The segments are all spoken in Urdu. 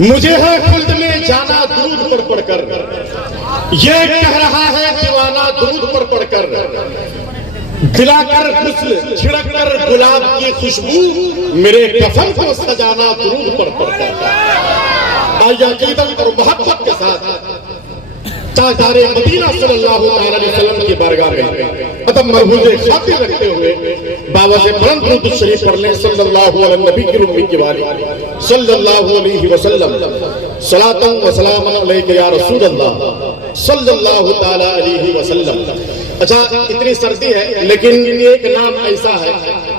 مجھے ہے خلد میں جانا درود پر پڑھ کر، یہ کہہ رہا ہے دیوانہ درود پر پڑھ کر، دلا کر غسل چھڑک کر گلاب کی خوشبو، میرے کفن کو سجانا درود پر پڑھ کر۔ آئیے عقیدت اور محبت کے ساتھ تاجدار مدینہ صلی اللہ علیہ وسلم کی بارگاہ میں ادب مرحوظ خاطر رکھتے ہوئے بابا سے بلند درود شریف پڑھ لیں صلی اللہ علیہ نبی کی امی کی والی صلی اللہ علیہ وسلم۔ صلاۃ و سلام علیک یا رسول اللہ صلی اللہ تعالی علیہ وسلم۔ اچھا، اتنی سردی ہے لیکن ایک نام ایسا ہے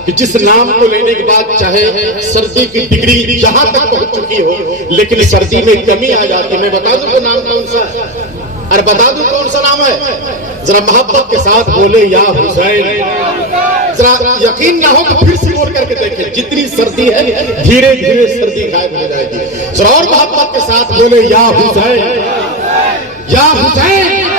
کہ جس نام کو لینے کے بعد چاہے سردی کی ڈگری جہاں تک پہنچ چکی ہو لیکن سردی میں کمی آ جاتی ہے۔ میں بتا دوں وہ نام کون سا ہے، اور بتا دوں کون سا نام ہے؟ ذرا محبت کے ساتھ بولے یا حسین۔ ذرا یقین نہ ہو تو پھر سے بول کر کے دیکھیں، جتنی سردی ہے دھیرے دھیرے سردی غائب ہو جائے گی۔ ذرا اور محبت کے ساتھ بولے یا حسین، یا حسین۔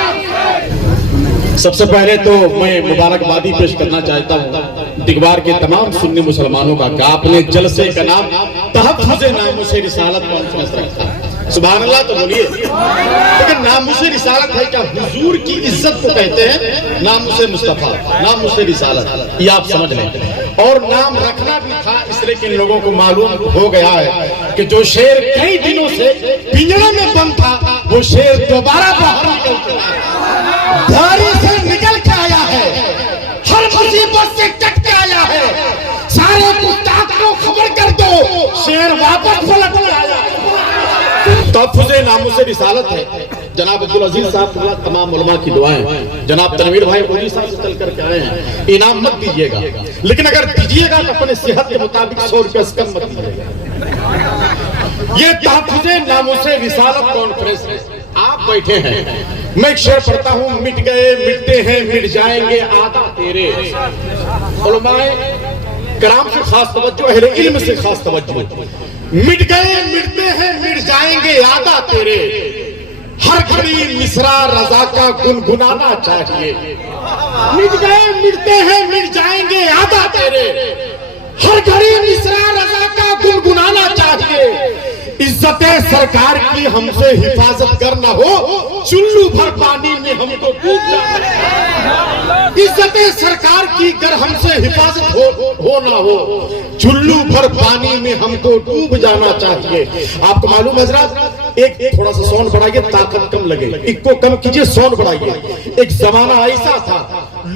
سب سے پہلے تو میں مبارکبادی پیش کرنا چاہتا ہوں دیگوار کے تمام سنی مسلمانوں کا کہ آپ نے جلسے کا نام تحفظ ناموس رسالت کانفرنس رکھا۔ سبحان اللہ تو بولیے۔ لیکن ناموس رسالت ہے کیا؟ حضور کی عزت کو کہتے ہیں ناموس مصطفیٰ، ناموس رسالت، یہ آپ سمجھ لیں۔ اور نام رکھنا بھی تھا اس لیے کہ ان لوگوں کو معلوم ہو گیا ہے کہ جو شیر کئی دنوں سے پنجرے میں بند تھا وہ شیر دوبارہ باہر نکل چکا، دھاری سے نکل کے آیا ہے، ہر مصیبت سے کٹ کے آیا ہے۔ سارے گستاخ کو خبر کر دو، شیر واپس پلٹ کے آیا ہے۔ تحفظ ناموس رسالت ہے۔ جناب عبدالعزیز صاحب تمام علماء کی دعائیں، جناب تنویر بھائی پوری صاحب سے چل کر کے آئے ہیں، انعام مت دیجئے گا، لیکن اگر دیجئے گا تو اپنے صحت کے مطابق 100 روپے سے کم مت دیجئے گا۔ یہ تحفظ ناموس رسالت کانفرنس ہے۔ آپ بیٹھے ہیں، میں ایک شعر پڑھتا ہوں، مٹ گئے مٹتے ہیں مٹ جائیں گے آدھا تیرے۔ علماء کرام سے خاص توجہ، اہل علم سے خاص توجہ۔ مٹ گئے مٹتے ہیں مٹ جائیں گے آدھا تیرے، ہر گھڑی مصرع رضا کا گنگنانا چاہیے۔ مٹ گئے مٹتے ہیں مٹ جائیں گے آدھا تیرے، ہر گھڑی مصرع رضا کا گنگنانا چاہیے۔ عزت سرکار کی ہم سے حفاظت کرنا ہو، چلو بھر پانی میں ہم کو ڈوب جانا ہے۔ عزت سرکار کی گر ہم سے حفاظت ہو نہ ہو، چلو بھر پانی میں ہم کو ڈوب جانا چاہیے۔ آپ کو معلوم ہے حضرات، ایک تھوڑا سا ساؤنڈ بڑھائیے طاقت کم لگے، ایک کو کم کیجئے ساؤنڈ بڑھائیے۔ ایک زمانہ ایسا تھا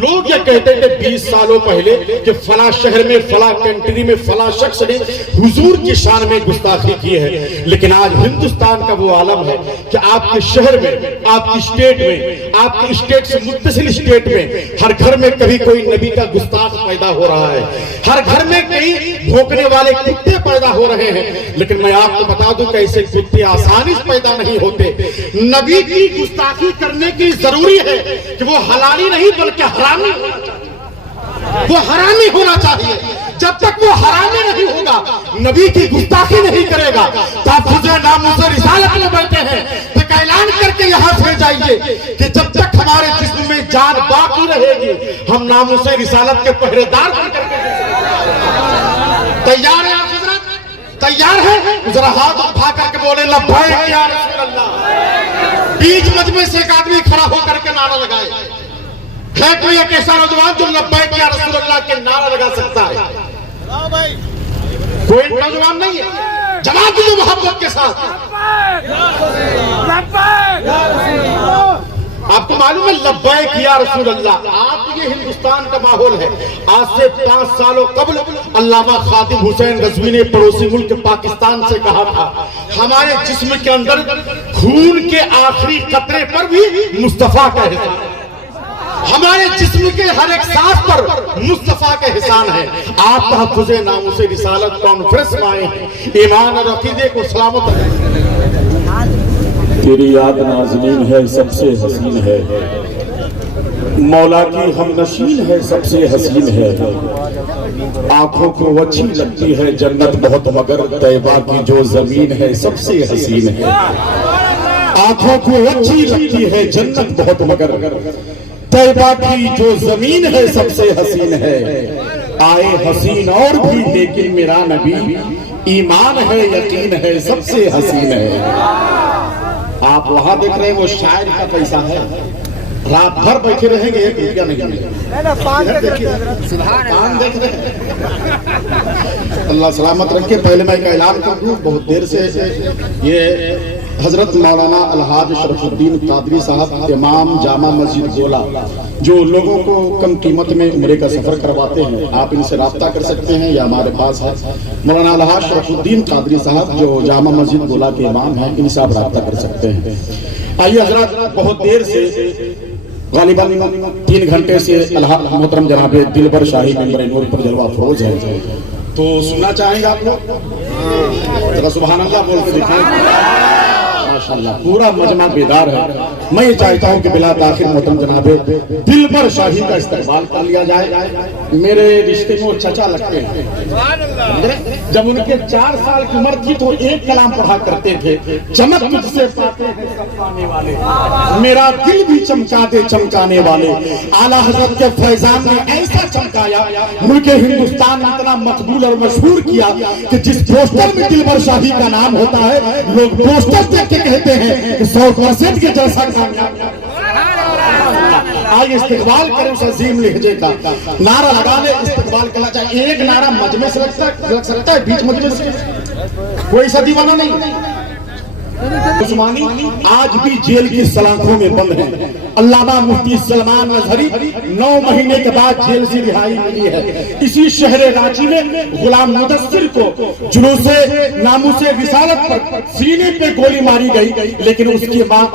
لوگ یہ کہتے تھے 20 سالوں پہلے کہ فلاں شہر میں فلاں کنٹری میں فلاں شخص نے حضور کی شان میں گستاخی کی ہے، لیکن آج ہندوستان کا وہ عالم ہے کہ آپ کے شہر میں، آپ کی اسٹیٹ میں، آپ کی اسٹیٹ سے متصل اسٹیٹ میں ہر گھر میں کبھی کوئی نبی کا گستاخ پیدا ہو رہا ہے، ہر گھر میں کئی بھونکنے والے کتے پیدا ہو رہے ہیں۔ لیکن میں آپ کو بتا دوں کہ ایسے کتے آسانی سے پیدا نہیں ہوتے۔ نبی کی گستاخی کرنے کی ضروری ہے کہ وہ حلالی نہیں بلکہ حرامی ہونا چاہیے، وہ حرامی ہونا چاہیے۔ جب تک وہ حرامی نہیں ہوگا نبی کی گستاخی نہیں کرے گا۔ تحفظ ناموس رسالت میں بیٹھے ہیں تو اعلان کر کے یہاں سے جائیے کہ جب تک ہمارے جسم میں جان باقی رہے گی ہم ناموس رسالت کے پہرے دار بن کر کے تیار ہیں۔ آپ حضرت تیار ہیں؟ ذرا ہاتھ اٹھا کر کے بولے لبیک یا رسول اللہ۔ بیچ مجمع سے ایک آدمی کھڑا ہو کر کے نعرہ لگائے، ہے کوئی ایک ایسا نوجوان جو لبیک یا رسول اللہ کے نعرہ لگا سکتا ہے؟ کوئی نوجوان نہیں ہے؟ جواب دیجیے محبت کے ساتھ۔ آپ کو معلوم ہے لبیک یا رسول اللہ؟ آپ یہ ہندوستان کا ماحول ہے۔ آج سے 5 سالوں قبل علامہ خادم حسین رضوی نے پڑوسی ملک پاکستان سے کہا تھا ہمارے جسم کے اندر خون کے آخری قطرے پر بھی مصطفیٰ کا حسان ہے، ہمارے جسم کے ہر ایک سانس پر مصطفیٰ کے حسان ہے۔ آپ تحفظ ناموس رسالت کانفرنس میں آئے ہیں، ایمان اور عقیدے کو سلامت رکھیں۔ تیری یاد نازنین ہے سب سے حسین ہے، مولا کی ہم نشین ہے سب سے حسین ہے، آنکھوں کو اچھی لگتی ہے جنت بہت مگر طیبہ کی جو زمین ہے سب سے حسین ہے، آنکھوں کو اچھی لگتی ہے جنت بہت مگر طیبہ کی جو زمین ہے سب سے حسین ہے، آئے حسین اور بھی لیکن میرا نبی ایمان ہے یقین ہے سب سے حسین ہے. آپ وہاں دیکھ رہے ہیں وہ شاعر کا پیسہ ہے, رات بھر بیٹھے رہیں گے 1 روپیہ نہیں ملے. پان دیکھ رہے ہیں, اللہ سلامت رکھے. پہلے میں ایک اعلان کر دوں, بہت دیر سے یہ حضرت مولانا الحاج شرف الدین قادری صاحب امام جامع مسجد گولا جو لوگوں کو کم قیمت میں عمرے کا سفر کرواتے ہیں, آپ ان سے رابطہ کر سکتے ہیں یا ہمارے پاس ہے مولانا الحاج شرف الدین قادری صاحب جو جامع مسجد گولا کے امام ہیں, ان سے آپ رابطہ کر سکتے ہیں. آئیے حضرات, بہت دیر سے غالباً 3 گھنٹے سے محترم جناب دلبر شاہی ممبر نور پر جلوہ افروز ہے, تو سننا چاہیں گے آپ لوگ؟ ذرا سبحان اللہ بول کے دکھائیں. ماشاءاللہ پورا مجمع بیدار ہے. میں یہ چاہتا ہوں کہ بلا تاخیر محترم جناب دلبر شاہی کا استقبال کر لیا جائے. میرے رشتے میں وہ چچا لگتے ہیں. جب ان کے 4 سال کی عمر تھی تو ایک کلام پڑھا کرتے تھے, چمک تجھ سے پاتے ہیں سب پانے والے, میرا دل بھی چمکا دے چمکانے والے. اعلیٰ حضرت کے فیضان نے ایسا چمکایا, ملک ہندوستان نے اتنا مقبول اور مشہور کیا کہ جس پوسٹر میں دلبر شاہی کا نام ہوتا ہے, لوگ پوسٹر دیکھ کے کہتے ہیں کہ 100% کے جیسا کامیاب. آئیے استقبال کریں اس عظیم لہجے کا. نعرہ لگانے استقبال کرنا چاہیے. ایک نعرہ مجمع سے لگ سکتا ہے, بیچ مجمع سے کوئی ایسا دیوانہ نہیں. عثمانی آج بھی جیل کی سلاخوں میں بند ہیں. علامہ مفتی سلمان اظہری 9 مہینے کے بعد جیل سے رہائی ملی ہے. اسی شہر رانچی میں غلام مدثر کو جلوس ناموس رسالت پر سینے پہ گولی ماری گئی, لیکن اس کی ماں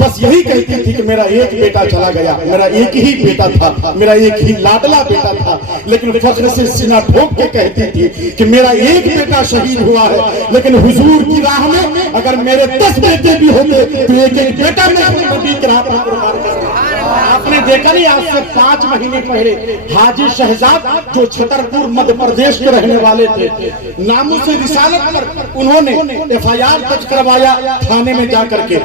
بس یہی کہتی تھی کہ میرا ایک بیٹا چلا گیا, میرا ایک ہی بیٹا تھا, میرا ایک ہی لاڈلا بیٹا تھا, لیکن فخر سے سینہ ٹھوک کے کہتی تھی کہ میرا ایک بیٹا شہید ہوا ہے, لیکن حضور کی راہ میں اگر میرے 10 بیٹے بھی ہوتے تو ایک بیٹا میں نبی کی راہ پر قربان کر دوں. آپ نے دیکھا نہیں, آج سے 5 مہینے پہلے حاجی شہزاد جو چھترپور مدھیہ پردیش کے رہنے والے تھے, ناموس رسالت پر انہوں نے FIR درج کروایا تھانے میں جا کر کے.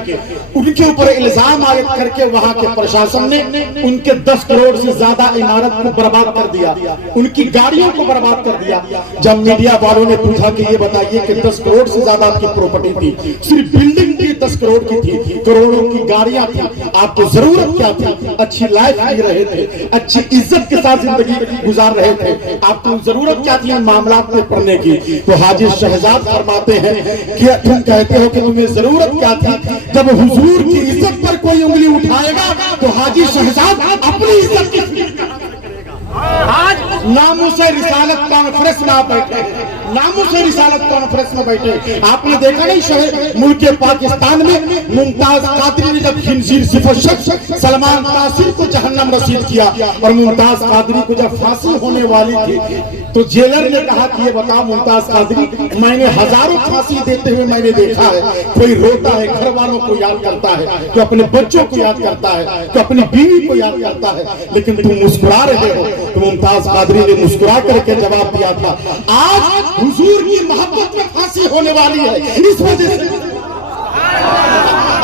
ان کے اوپر الزام عائد کر کے وہاں کے پرشاسن نے ان کے 10 کروڑ سے زیادہ عمارت کو برباد کر دیا, ان کی گاڑیوں کو برباد کر دیا. جب میڈیا والوں نے پوچھا کہ یہ بتائیے کہ 10 کروڑ سے زیادہ آپ کی پراپرٹی تھی, صرف بلڈنگ کی 10 کروڑ کی تھی, کروڑوں کی گاڑیاں تھی, آپ کو ضرورت کیا تھی؟ اچھی لائف جی رہے تھے, اچھی عزت کے ساتھ زندگی گزار رہے تھے, آپ کو ضرورت کیا تھی ان معاملات میں پڑھنے کی؟ تو حاجی شہزاد فرماتے ہیں کہ تم کہتے ہو کہ تمہیں ضرورت کیا تھی, جب حضور کی عزت پر کوئی انگلی اٹھائے گا تو حاجی شہزاد اپنی عزت کی فکر کرے گا. آج ناموس رسالت کانفرنس میں آپ بیٹھے, ناموس رسالت کانفرنس میں بیٹھے. آپ نے دیکھا نہیں شہر ملک پاکستان میں ممتاز قادری نے جب خنزیر صفت شخص سلمان تاثیر کو جہنم رسید کیا, اور ممتاز قادری کو جب پھانسی ہونے والی تھی تو جیلر نے کہا کہ یہ بتا ممتاز قادری, میں نے ہزاروں پھانسی دیتے ہوئے میں نے دیکھا ہے, کوئی روتا ہے گھر والوں کو یاد کرتا ہے, کوئی اپنے بچوں کو یاد کرتا ہے, کوئی اپنی بیوی کو یاد کرتا ہے, لیکن تم مسکرا رہے ہو. تو ممتاز قادری نے مسکرا کر کے جواب دیا تھا, آج حضور کی محبت میں پھانسی ہونے والی ہے, اس وجہ سے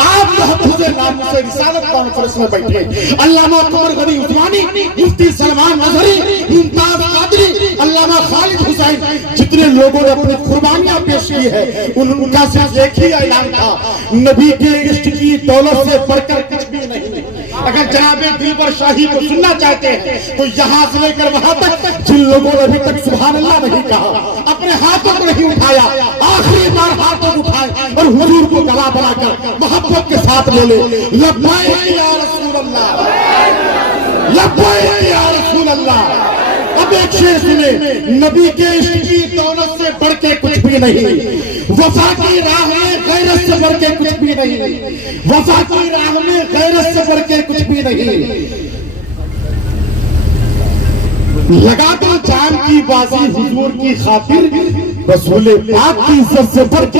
آپ محفوظ ناموس رسالت کانفرنس میں بیٹھے. علامہ قمر غنی عثمانی, مفتی سلمان اظہری, ممتاز قادری, علامہ خالد حسین, جتنے لوگوں نے اپنی قربانیاں پیش کی ہے, ان کا صرف ایک ہی اعلان تھا, نبی کے عشق کی دولت سے بڑھ کر کچھ بھی نہیں. اگر جناب دلبر شاہی کو سننا چاہتے ہیں تو یہاں سے لے کر وہاں تک جن لوگوں نے ابھی تک سبحان اللہ نہیں کہا, اپنے ہاتھوں کو نہیں اٹھایا, آخری بار ہاتھوں کو اٹھائے اور حضور کو گلا بنا کر محبت کے ساتھ بولے, لبیک یا رسول اللہ, لبیک یا رسول اللہ. اب ایک شعر سنے, نبی کے عشق کی دولت سے بڑھ کے کچھ بھی نہیں, وفا کی راہ میں غیرت سے بڑھ کے کچھ بھی نہیں, وفا کی راہ میں غیرت سے بڑھ کے کچھ بھی نہیں. لگا دو جان کی بازی حضور کی خاطر, رسول پاک کی عزت سے بڑھ کے